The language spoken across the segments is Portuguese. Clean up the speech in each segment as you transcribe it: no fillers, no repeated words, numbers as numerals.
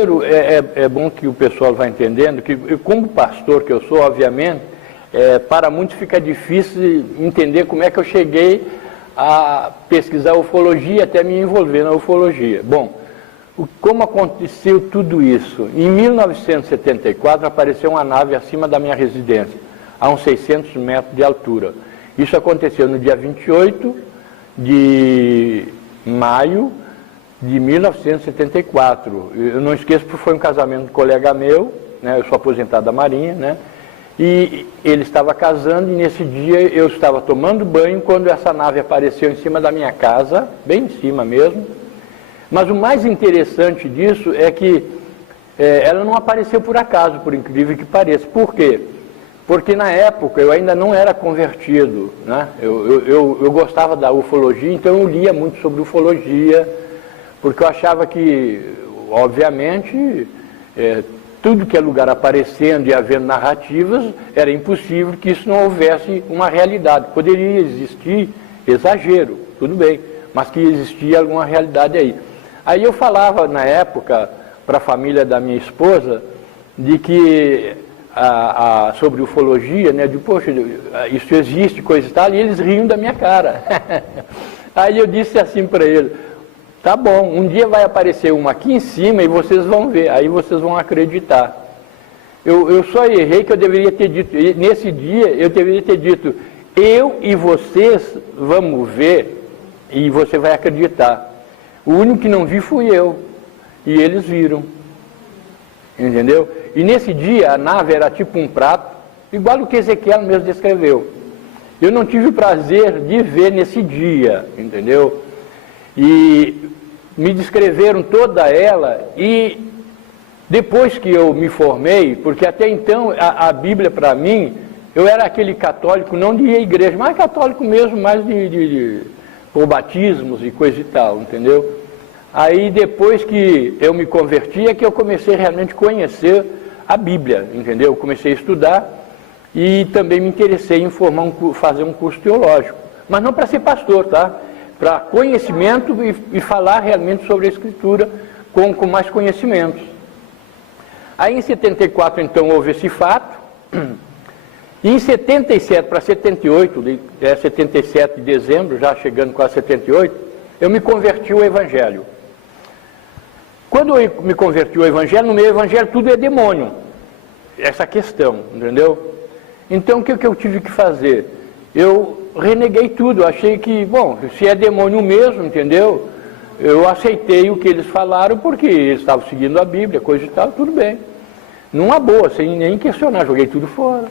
primeiro, é bom que o pessoal vá entendendo que, como pastor que eu sou, obviamente, para muitos fica difícil entender como é que eu cheguei a pesquisar ufologia, até me envolver na ufologia. Bom, como aconteceu tudo isso? Em 1974 apareceu uma nave acima da minha residência, a uns 600 metros de altura. Isso aconteceu no dia 28 de maio de 1974. Eu não esqueço porque foi um casamento de um colega meu, né? Eu sou aposentado da Marinha, né? E ele estava casando, e nesse dia eu estava tomando banho quando essa nave apareceu em cima da minha casa, bem em cima mesmo. Mas o mais interessante disso é que ela não apareceu por acaso, por incrível que pareça. Por quê? Porque na época eu ainda não era convertido, né? Eu gostava da ufologia, então eu lia muito sobre ufologia, porque eu achava que, obviamente, tudo que é lugar aparecendo e havendo narrativas, era impossível que isso não houvesse uma realidade. Poderia existir exagero, tudo bem, mas que existia alguma realidade aí. Aí eu falava, na época, para a família da minha esposa, de que, sobre ufologia, né, de, poxa, isso existe, coisa e tal, e eles riam da minha cara. Aí eu disse assim para ele: tá bom, um dia vai aparecer uma aqui em cima e vocês vão ver, aí vocês vão acreditar. Eu só errei que eu deveria ter dito, nesse dia eu deveria ter dito, eu e vocês vamos ver e você vai acreditar. O único que não vi fui eu, e eles viram, entendeu? E nesse dia a nave era tipo um prato, igual o que Ezequiel mesmo descreveu. Eu não tive o prazer de ver nesse dia, entendeu? E me descreveram toda ela, e depois que eu me formei, porque até então a Bíblia para mim, eu era aquele católico, não de ir à igreja, mas católico mesmo, mais por batismos e coisa e tal, entendeu? Aí depois que eu me converti é que eu comecei realmente a conhecer a Bíblia, entendeu? Eu comecei a estudar e também me interessei em fazer um curso teológico, mas não para ser pastor, tá? Para conhecimento e falar realmente sobre a Escritura com mais conhecimentos. Aí em 74 então houve esse fato, e em 77 para 78, 77 de dezembro, já chegando quase 78, eu me converti ao Evangelho. Quando eu me converti ao Evangelho, no meu Evangelho tudo é demônio, essa questão, entendeu? Então o que eu tive que fazer? Eu reneguei tudo, achei que, bom, se é demônio mesmo, entendeu? Eu aceitei o que eles falaram porque eles estavam seguindo a Bíblia, coisa e tal, tudo bem. Numa boa, sem nem questionar, joguei tudo fora.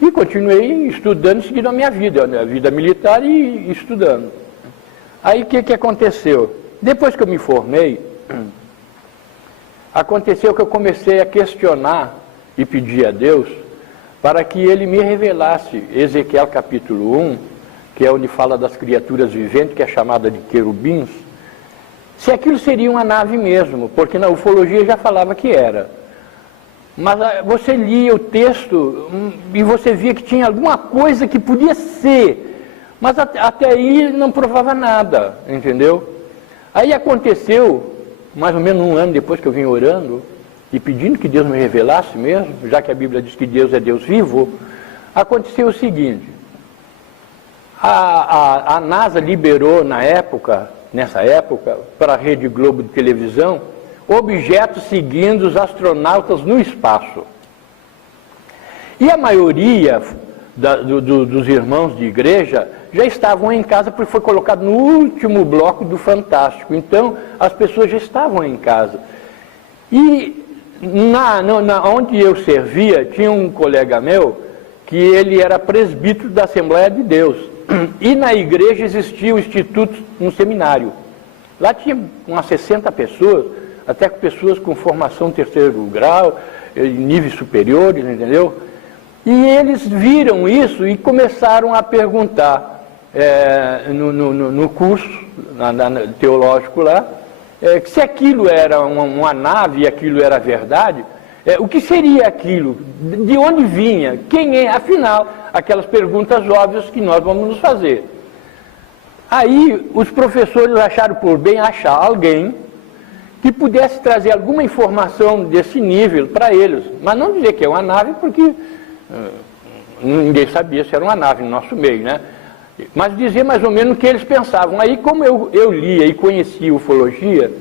E continuei estudando, seguindo a minha vida militar e estudando. Aí o que aconteceu? Depois que eu me formei, aconteceu que eu comecei a questionar e pedir a Deus para que Ele me revelasse Ezequiel capítulo 1, que é onde fala das criaturas viventes, que é chamada de querubins, se aquilo seria uma nave mesmo, porque na ufologia já falava que era. Mas você lia o texto e você via que tinha alguma coisa que podia ser, mas até aí não provava nada, entendeu? Aí aconteceu, mais ou menos um ano depois que eu vim orando e pedindo que Deus me revelasse mesmo, já que a Bíblia diz que Deus é Deus vivo, aconteceu o seguinte: a NASA liberou nessa época, para a Rede Globo de televisão, objetos seguindo os astronautas no espaço. E a maioria dos irmãos de igreja já estavam em casa, porque foi colocado no último bloco do Fantástico. Então, as pessoas já estavam em casa. E onde eu servia, tinha um colega meu, que ele era presbítero da Assembleia de Deus. E na igreja existia um instituto, um seminário. Lá tinha umas 60 pessoas, até pessoas com formação terceiro grau, em níveis superiores, entendeu? E eles viram isso e começaram a perguntar no curso teológico lá, que se aquilo era uma nave e aquilo era verdade, o que seria aquilo? De onde vinha? Quem é? Afinal, aquelas perguntas óbvias que nós vamos nos fazer. Aí os professores acharam por bem achar alguém que pudesse trazer alguma informação desse nível para eles, mas não dizer que é uma nave, porque ninguém sabia se era uma nave no nosso meio, né? Mas dizer mais ou menos o que eles pensavam. Aí, como eu lia e conhecia ufologia,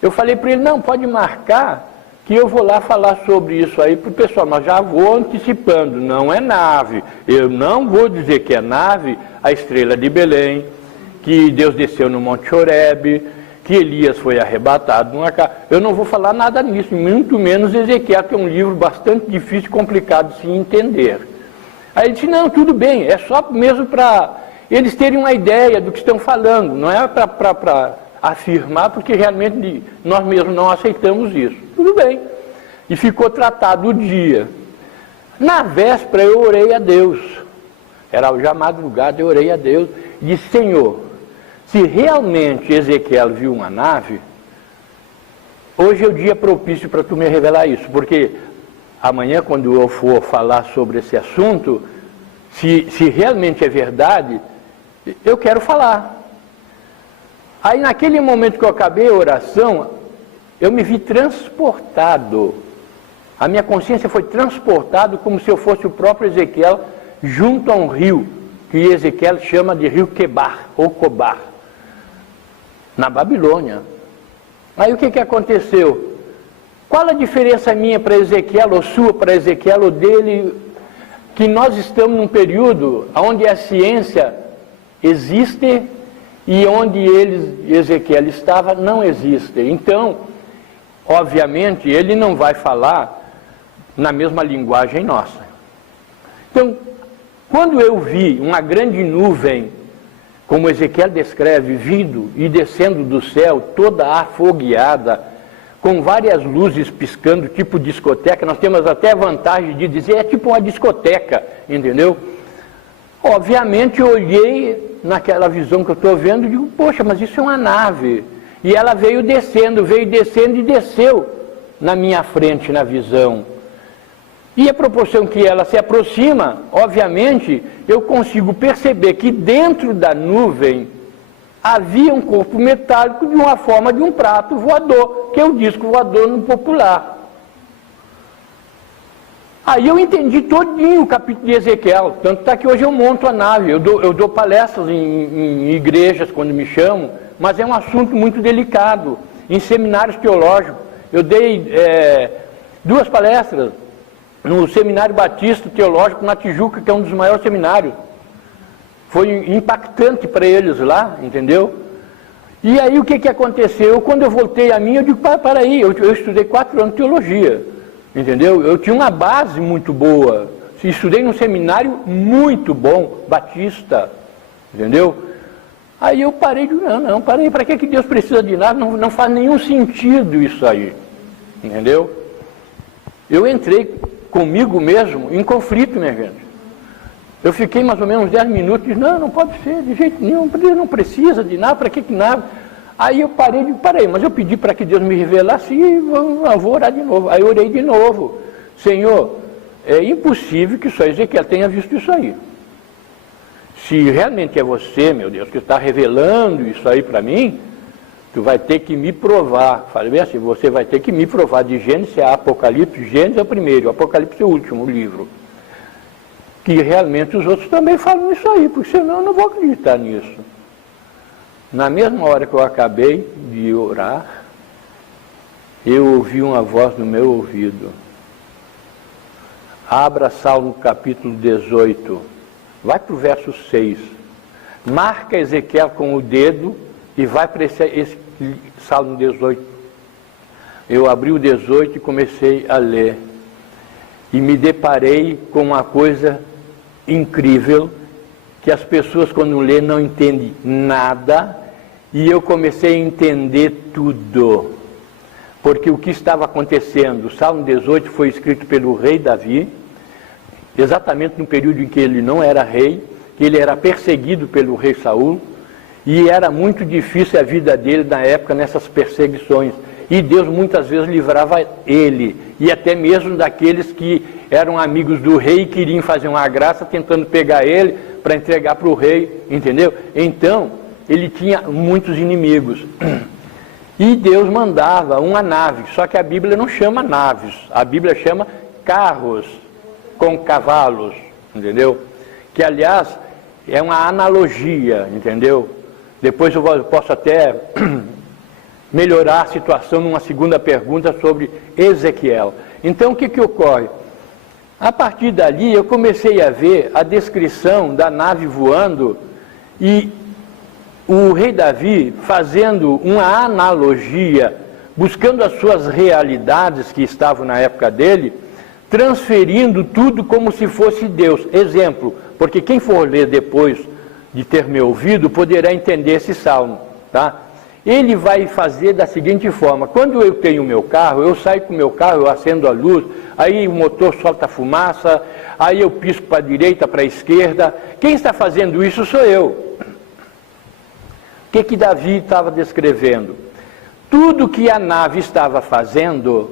eu falei para ele, não, pode marcar que eu vou lá falar sobre isso aí para o pessoal, mas já vou antecipando, não é nave, eu não vou dizer que é nave, a estrela de Belém, que Deus desceu no Monte Horebe, que Elias foi arrebatado numa casa. Eu não vou falar nada nisso, muito menos Ezequiel, que é um livro bastante difícil e complicado de se entender. Aí ele disse, não, tudo bem, é só mesmo para eles terem uma ideia do que estão falando, não é para afirmar, porque realmente nós mesmos não aceitamos isso. Tudo bem. E ficou tratado o dia. Na véspera eu orei a Deus. Era já madrugada, eu orei a Deus. E disse, Senhor, se realmente Ezequiel viu uma nave, hoje é o dia propício para tu me revelar isso. Porque amanhã, quando eu for falar sobre esse assunto, se realmente é verdade, eu quero falar. Aí naquele momento que eu acabei a oração, eu me vi transportado. A minha consciência foi transportada como se eu fosse o próprio Ezequiel junto a um rio, que Ezequiel chama de rio Quebar, ou Cobar, na Babilônia. Aí o que aconteceu? Qual a diferença minha para Ezequiel, ou sua para Ezequiel, ou dele, que nós estamos num período onde a ciência existe e onde Ezequiel estava, não existe. Então, obviamente, ele não vai falar na mesma linguagem nossa. Então, quando eu vi uma grande nuvem, como Ezequiel descreve, vindo e descendo do céu, toda afogueada, com várias luzes piscando, tipo discoteca, nós temos até a vantagem de dizer, é tipo uma discoteca, entendeu? Obviamente eu olhei naquela visão que eu estou vendo e digo, poxa, mas isso é uma nave. E ela veio descendo e desceu na minha frente, na visão. E a proporção que ela se aproxima, obviamente, eu consigo perceber que dentro da nuvem havia um corpo metálico de uma forma de um prato voador, que é o disco voador no popular. Aí eu entendi todinho o capítulo de Ezequiel, tanto está que hoje eu monto a nave, eu dou palestras em igrejas quando me chamam, mas é um assunto muito delicado, em seminários teológicos. Eu dei 2 palestras no Seminário Batista Teológico na Tijuca, que é um dos maiores seminários. Foi impactante para eles lá, entendeu? E aí o que aconteceu? Quando eu voltei a mim, eu digo, para aí, eu estudei 4 anos de teologia, entendeu? Eu tinha uma base muito boa, estudei num seminário muito bom, batista, entendeu? Aí eu parei de, parei, para que Deus precisa de nada? Não faz nenhum sentido isso aí, entendeu? Eu entrei comigo mesmo em conflito, minha gente. Eu fiquei mais ou menos 10 minutos, disse, não pode ser, de jeito nenhum, não precisa de nada, para que nada? Aí eu parei, mas eu pedi para que Deus me revelasse e vou orar de novo. Aí eu orei de novo, Senhor, é impossível que só Ezequiel tenha visto isso aí. Se realmente é você, meu Deus, que está revelando isso aí para mim, tu vai ter que me provar. Falei bem assim, você vai ter que me provar de Gênesis a Apocalipse. Gênesis é o primeiro, Apocalipse é o último livro. Que realmente os outros também falam isso aí, porque senão eu não vou acreditar nisso. Na mesma hora que eu acabei de orar, eu ouvi uma voz no meu ouvido. Abra Salmo capítulo 18, vai para o verso 6. Marca Ezequiel com o dedo e vai para esse Salmo 18. Eu abri o 18 e comecei a ler. E me deparei com uma coisa incrível, que as pessoas quando lê não entendem nada, e eu comecei a entender tudo. Porque o que estava acontecendo, o Salmo 18 foi escrito pelo rei Davi, exatamente no período em que ele não era rei, que ele era perseguido pelo rei Saul, e era muito difícil a vida dele na época nessas perseguições. E Deus muitas vezes livrava ele, e até mesmo daqueles que eram amigos do rei e queriam fazer uma graça tentando pegar ele para entregar para o rei, entendeu? Então, ele tinha muitos inimigos. E Deus mandava uma nave, só que a Bíblia não chama naves, a Bíblia chama carros com cavalos, entendeu? Que, aliás, é uma analogia, entendeu? Depois eu posso até melhorar a situação numa segunda pergunta sobre Ezequiel. Então, o que ocorre? A partir dali, eu comecei a ver a descrição da nave voando e o rei Davi fazendo uma analogia, buscando as suas realidades que estavam na época dele, transferindo tudo como se fosse Deus. Exemplo, porque quem for ler depois de ter me ouvido, poderá entender esse salmo, tá? Ele vai fazer da seguinte forma: quando eu tenho o meu carro, eu saio com o meu carro, eu acendo a luz, aí o motor solta fumaça, aí eu pisco para a direita, para a esquerda. Quem está fazendo isso sou eu. O que Davi estava descrevendo? Tudo que a nave estava fazendo,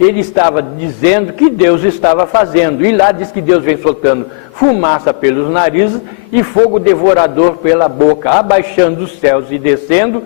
ele estava dizendo que Deus estava fazendo. E lá diz que Deus vem soltando fumaça pelos narizes e fogo devorador pela boca, abaixando os céus e descendo,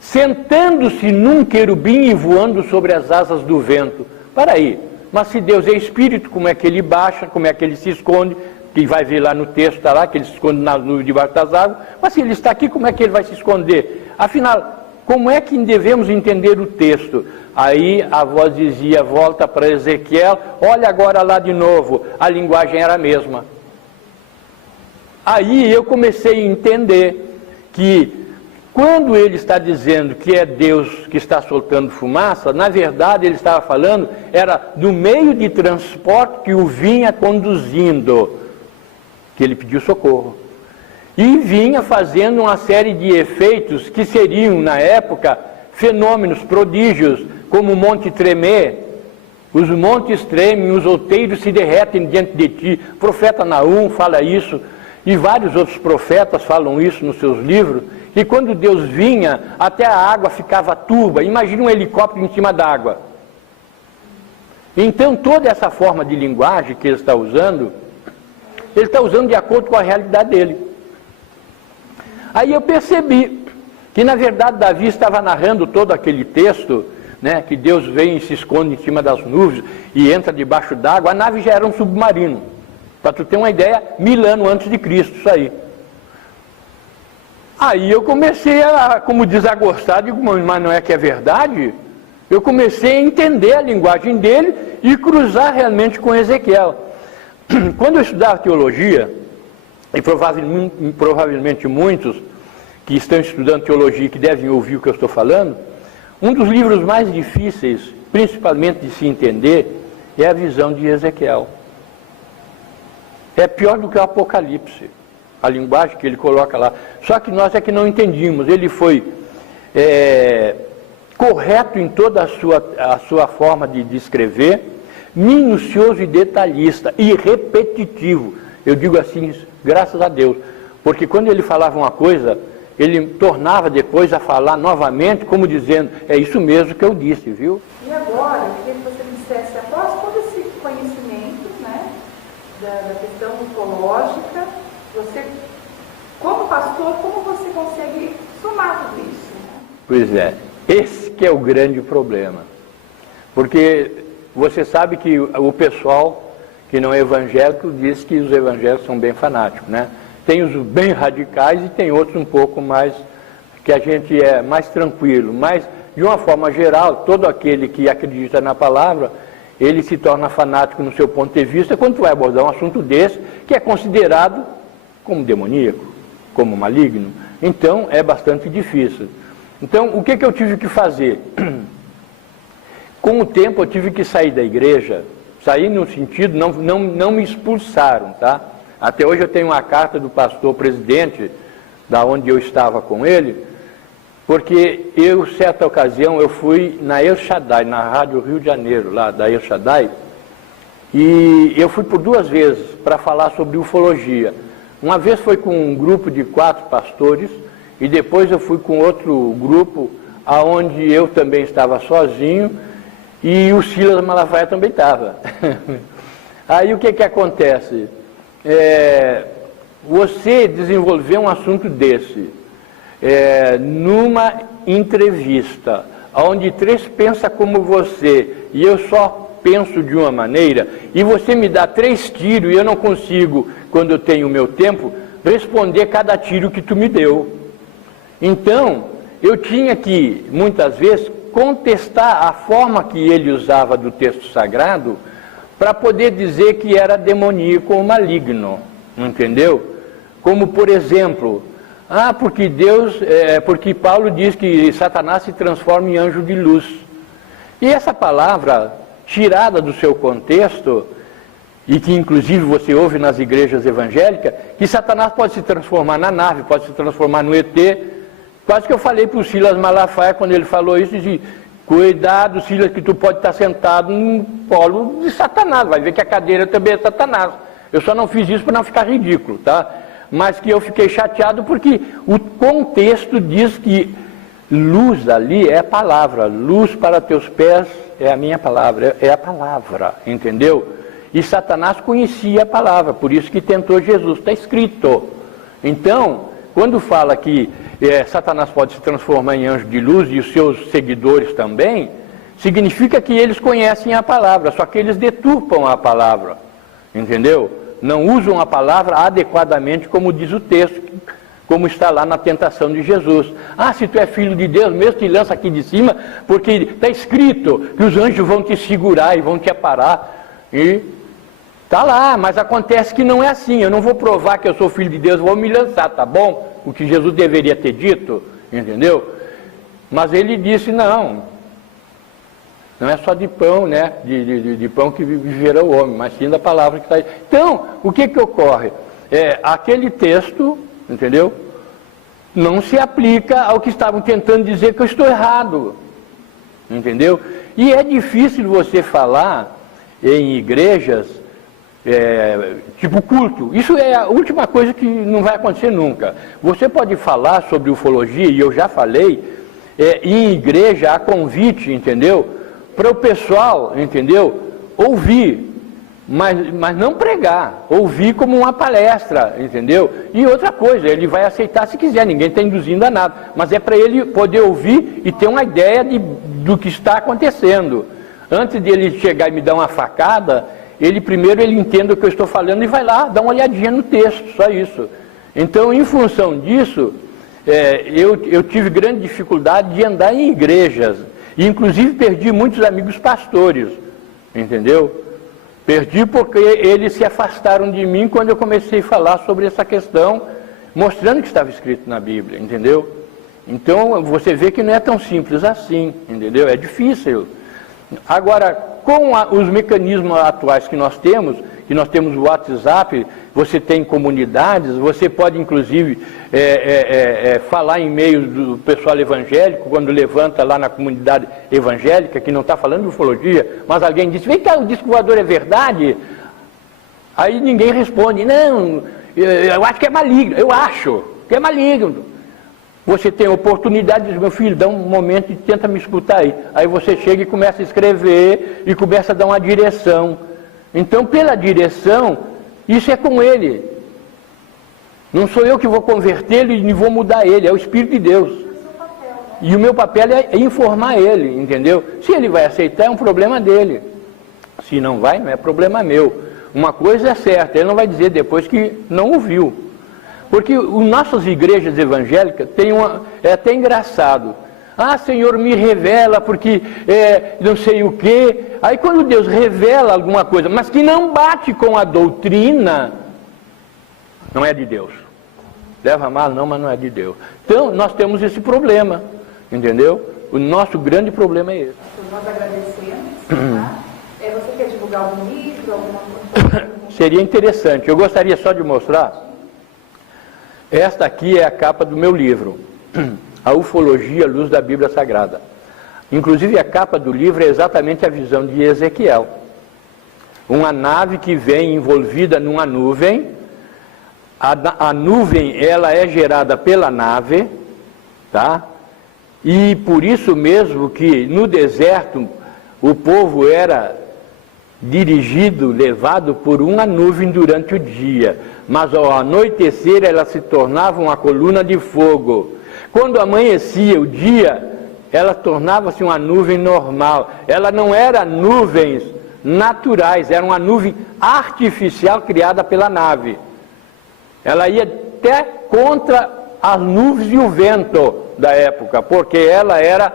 sentando-se num querubim e voando sobre as asas do vento. Para aí, mas se Deus é espírito, como é que ele baixa, como é que ele se esconde? Que vai ver lá no texto, está lá, que ele se esconde nas nuvens debaixo das águas. Mas se ele está aqui, como é que ele vai se esconder? Afinal, como é que devemos entender o texto? Aí a voz dizia, volta para Ezequiel, olha agora lá de novo, a linguagem era a mesma. Aí eu comecei a entender que quando ele está dizendo que é Deus que está soltando fumaça, na verdade ele estava falando, era do meio de transporte que o vinha conduzindo, que ele pediu socorro. E vinha fazendo uma série de efeitos que seriam, na época, fenômenos, prodígios, como o monte tremer, os montes tremem, os outeiros se derretem diante de ti. O profeta Naum fala isso, e vários outros profetas falam isso nos seus livros, e quando Deus vinha, até a água ficava turva. Imagina um helicóptero em cima d'água. Então, toda essa forma de linguagem que ele está usando de acordo com a realidade dele. Aí eu percebi que, na verdade, Davi estava narrando todo aquele texto, né, que Deus vem e se esconde em cima das nuvens e entra debaixo d'água. A nave já era um submarino. Para tu ter uma ideia, 1000 anos antes de Cristo, isso aí. Aí eu comecei a, como diz, a gostar, digo, mas não é que é verdade? Eu comecei a entender a linguagem dele e cruzar realmente com Ezequiel. Quando eu estudava teologia, e provavelmente muitos que estão estudando teologia e que devem ouvir o que eu estou falando, um dos livros mais difíceis, principalmente de se entender, é a visão de Ezequiel. É pior do que o Apocalipse, a linguagem que ele coloca lá. Só que nós é que não entendíamos. Ele foi correto em toda a sua forma de descrever, minucioso e detalhista, e repetitivo. Eu digo assim, graças a Deus, porque quando ele falava uma coisa, ele tornava depois a falar novamente, como dizendo, é isso mesmo que eu disse, viu? E agora, eu queria que você me dissesse, após todo esse conhecimento, né, da questão ecológica, você, como pastor, como você consegue somar tudo isso? Né? Pois é, esse que é o grande problema. Porque você sabe que o pessoal que não é evangélico diz que os evangélicos são bem fanáticos, né? Tem os bem radicais e tem outros um pouco mais, que a gente é mais tranquilo. Mas, de uma forma geral, todo aquele que acredita na palavra, ele se torna fanático no seu ponto de vista quando vai abordar um assunto desse, que é considerado como demoníaco, como maligno. Então, é bastante difícil. Então, o que eu tive que fazer? Com o tempo, eu tive que sair da igreja. Saí no sentido, não me expulsaram, tá? Até hoje eu tenho uma carta do pastor presidente, da onde eu estava com ele, porque eu, certa ocasião, eu fui na El Shaddai, na Rádio Rio de Janeiro, lá da El Shaddai, e eu fui por 2 vezes para falar sobre ufologia. Uma vez foi com um grupo de 4 pastores, e depois eu fui com outro grupo, aonde eu também estava sozinho, e o Silas Malafaia também estava. Aí o que acontece? Você desenvolver um assunto desse, numa entrevista, onde 3 pensam como você, e eu só penso de uma maneira, e você me dá 3 tiros, e eu não consigo, quando eu tenho o meu tempo, responder cada tiro que tu me deu. Então, eu tinha que, muitas vezes, contestar a forma que ele usava do texto sagrado, para poder dizer que era demoníaco ou maligno, entendeu? Como, por exemplo, porque Paulo diz que Satanás se transforma em anjo de luz. E essa palavra, tirada do seu contexto, e que inclusive você ouve nas igrejas evangélicas, que Satanás pode se transformar na nave, pode se transformar no ET. Quase que eu falei para o Silas Malafaia, quando ele falou isso, disse: cuidado, Silas, que tu pode estar sentado no polo de Satanás, vai ver que a cadeira também é Satanás. Eu só não fiz isso para não ficar ridículo, tá? Mas que eu fiquei chateado porque o contexto diz que luz ali é a palavra, luz para teus pés é a minha palavra, é a palavra, entendeu? E Satanás conhecia a palavra, por isso que tentou Jesus, está escrito. Então, quando fala que Satanás pode se transformar em anjo de luz e os seus seguidores também, significa que eles conhecem a palavra, só que eles deturpam a palavra, entendeu? Não usam a palavra adequadamente como diz o texto, como está lá na tentação de Jesus. Se tu é filho de Deus, mesmo te lança aqui de cima, porque está escrito que os anjos vão te segurar e vão te aparar. E está lá, mas acontece que não é assim. Eu não vou provar que eu sou filho de Deus, vou me lançar, tá bom? O que Jesus deveria ter dito, entendeu? Mas ele disse: não é só de pão, né? De pão que viverá o homem, mas sim da palavra que está aí. Então, o que ocorre? Aquele texto, entendeu? Não se aplica ao que estavam tentando dizer que eu estou errado, entendeu? E é difícil você falar em igrejas, tipo culto. Isso é a última coisa que não vai acontecer nunca. Você pode falar sobre ufologia, e eu já falei, em igreja a convite, entendeu? Para o pessoal, entendeu? Ouvir, mas não pregar, ouvir como uma palestra, entendeu? E outra coisa, ele vai aceitar se quiser, ninguém está induzindo a nada, mas é para ele poder ouvir e ter uma ideia do que está acontecendo. Antes de ele chegar e me dar uma facada, primeiro ele entende o que eu estou falando e vai lá dar uma olhadinha no texto, só isso. Então, em função disso, eu tive grande dificuldade de andar em igrejas, e inclusive perdi muitos amigos pastores, entendeu? Perdi porque eles se afastaram de mim quando eu comecei a falar sobre essa questão, mostrando que estava escrito na Bíblia, entendeu? Então, você vê que não é tão simples assim, entendeu? É difícil. Agora, com os mecanismos atuais que nós temos o WhatsApp, você tem comunidades, você pode inclusive falar em meio do pessoal evangélico, quando levanta lá na comunidade evangélica, que não está falando de ufologia, mas alguém diz: vem cá, o disco voador é verdade? Aí ninguém responde: não, eu acho que é maligno, eu acho que é maligno. Você tem a oportunidade de dizer: meu filho, dá um momento e tenta me escutar aí. Aí você chega e começa a escrever e começa a dar uma direção. Então, pela direção, isso é com ele. Não sou eu que vou convertê-lo e nem vou mudar ele, é o Espírito de Deus. E o meu papel é informar ele, entendeu? Se ele vai aceitar, é um problema dele. Se não vai, não é problema meu. Uma coisa é certa, ele não vai dizer depois que não ouviu. Porque as nossas igrejas evangélicas têm é até engraçado. Senhor, me revela, porque não sei o quê. Aí quando Deus revela alguma coisa, mas que não bate com a doutrina, não é de Deus. Leva mal não, mas não é de Deus. Então, nós temos esse problema, entendeu? O nosso grande problema é esse. Nós agradecemos. Tá? Você quer divulgar algum livro, alguma coisa? Seria interessante. Eu gostaria só de mostrar. Esta aqui é a capa do meu livro, A Ufologia, Luz da Bíblia Sagrada. Inclusive a capa do livro é exatamente a visão de Ezequiel. Uma nave que vem envolvida numa nuvem. A nuvem, ela é gerada pela nave, tá? E por isso mesmo que no deserto o povo era dirigido, levado por uma nuvem durante o dia, mas ao anoitecer ela se tornava uma coluna de fogo. Quando amanhecia o dia, ela tornava-se uma nuvem normal. Ela não era nuvens naturais, era uma nuvem artificial criada pela nave. Ela ia até contra as nuvens e o vento da época, porque ela era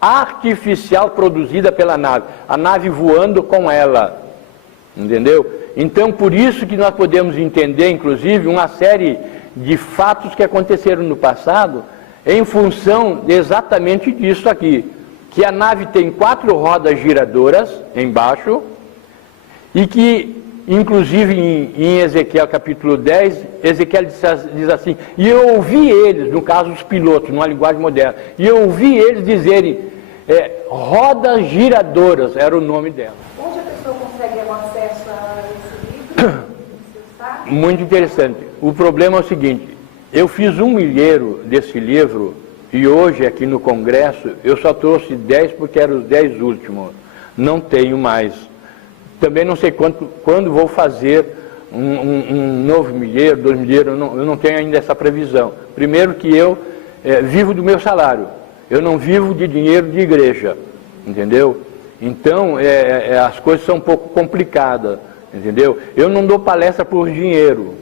artificial, produzida pela nave. A nave voando com ela, entendeu? Então, por isso que nós podemos entender, inclusive, uma série de fatos que aconteceram no passado, em função exatamente disso aqui, que a nave tem 4 rodas giradoras embaixo, e que, inclusive em Ezequiel capítulo 10, Ezequiel diz assim, e eu ouvi eles, no caso os pilotos, numa linguagem moderna, e eu ouvi eles dizerem, rodas giradoras, era o nome dela. Onde a pessoa consegue ter acesso a esse livro? Muito interessante. O problema é o seguinte, eu fiz um milheiro desse livro, e hoje aqui no congresso, eu só trouxe 10 porque eram os 10 últimos, não tenho mais. Também não sei quando vou fazer um novo milheiro, 2 milheiros, eu não tenho ainda essa previsão. Primeiro que eu vivo do meu salário, eu não vivo de dinheiro de igreja, entendeu? Então, as coisas são um pouco complicadas, entendeu? Eu não dou palestra por dinheiro.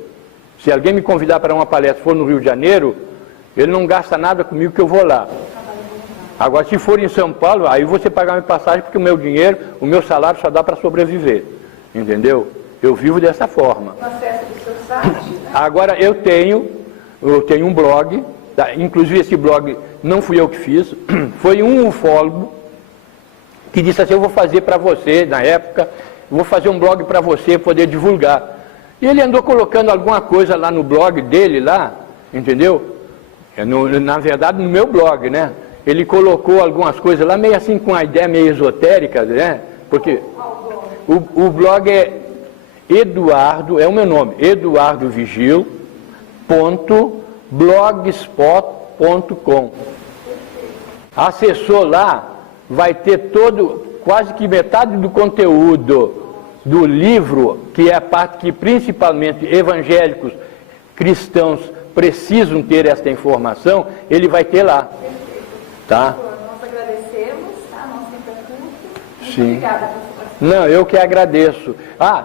Se alguém me convidar para uma palestra, for no Rio de Janeiro, ele não gasta nada comigo que eu vou lá. Agora, se for em São Paulo, aí você pagar minha passagem, porque o meu dinheiro, o meu salário só dá para sobreviver, entendeu? Eu vivo dessa forma. O acesso do seu site, né? Agora, eu tenho um blog, tá? Inclusive esse blog não fui eu que fiz, foi um ufólogo que disse assim, eu vou fazer para você, na época, eu vou fazer um blog para você poder divulgar. E ele andou colocando alguma coisa lá no blog dele, lá, entendeu? Na verdade, no meu blog, né? Ele colocou algumas coisas lá, meio assim, com uma ideia meio esotérica, né? Porque o blog é Eduardo, é o meu nome, eduardovigil.blogspot.com. Acessou lá, vai ter quase que metade do conteúdo do livro, que é a parte que principalmente evangélicos, cristãos precisam ter esta informação, ele vai ter lá. Tá? Nós agradecemos, tá? Nosso tempo é curto. Muito Sim. obrigada por participar. Não, eu que agradeço.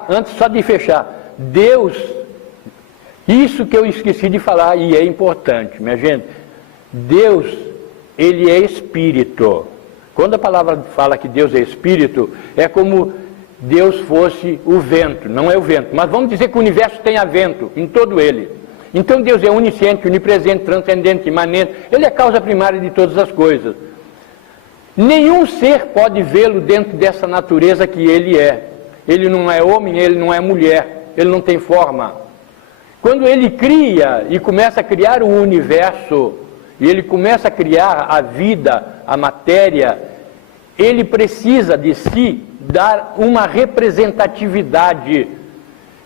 Antes só de fechar, Deus, isso que eu esqueci de falar e é importante, minha gente, Deus, Ele é Espírito. Quando a palavra fala que Deus é Espírito, é como Deus fosse o vento, não é o vento, mas vamos dizer que o universo tenha vento em todo ele. Então Deus é onisciente, onipresente, transcendente, imanente, Ele é a causa primária de todas as coisas. Nenhum ser pode vê-lo dentro dessa natureza que Ele é. Ele não é homem, Ele não é mulher, Ele não tem forma. Quando Ele cria e começa a criar o universo, e Ele começa a criar a vida, a matéria, Ele precisa de si dar uma representatividade.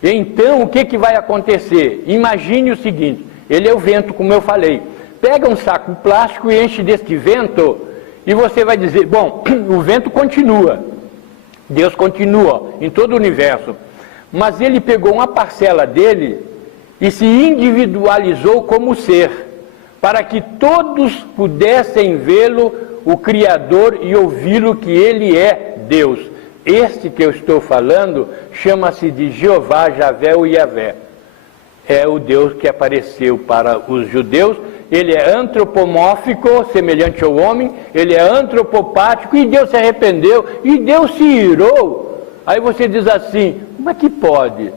Então, o que vai acontecer? Imagine o seguinte, ele é o vento, como eu falei. Pega um saco plástico e enche deste vento, e você vai dizer, bom, o vento continua. Deus continua em todo o universo. Mas ele pegou uma parcela dele e se individualizou como ser, para que todos pudessem vê-lo, o Criador, e ouvi-lo que ele é Deus. Este que eu estou falando chama-se de Jeová, Javé ou Yavé. É o Deus que apareceu para os judeus. Ele é antropomórfico, semelhante ao homem. Ele é antropopático e Deus se arrependeu e Deus se irou. Aí você diz assim, como é que pode?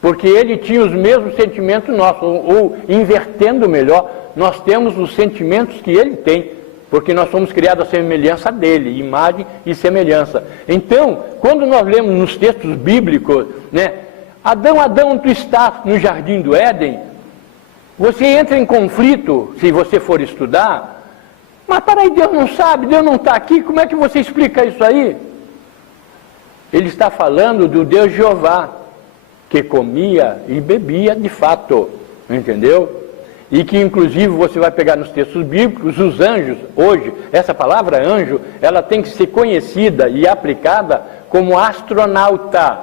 Porque ele tinha os mesmos sentimentos nossos, ou invertendo melhor, nós temos os sentimentos que ele tem. Porque nós somos criados à semelhança dele, imagem e semelhança. Então, quando nós lemos nos textos bíblicos, né, Adão, tu estás no jardim do Éden, você entra em conflito, se você for estudar, mas peraí, Deus não sabe, Deus não está aqui, como é que você explica isso aí? Ele está falando do Deus Jeová, que comia e bebia de fato, entendeu? E que inclusive você vai pegar nos textos bíblicos, os anjos, hoje, essa palavra anjo, ela tem que ser conhecida e aplicada como astronauta.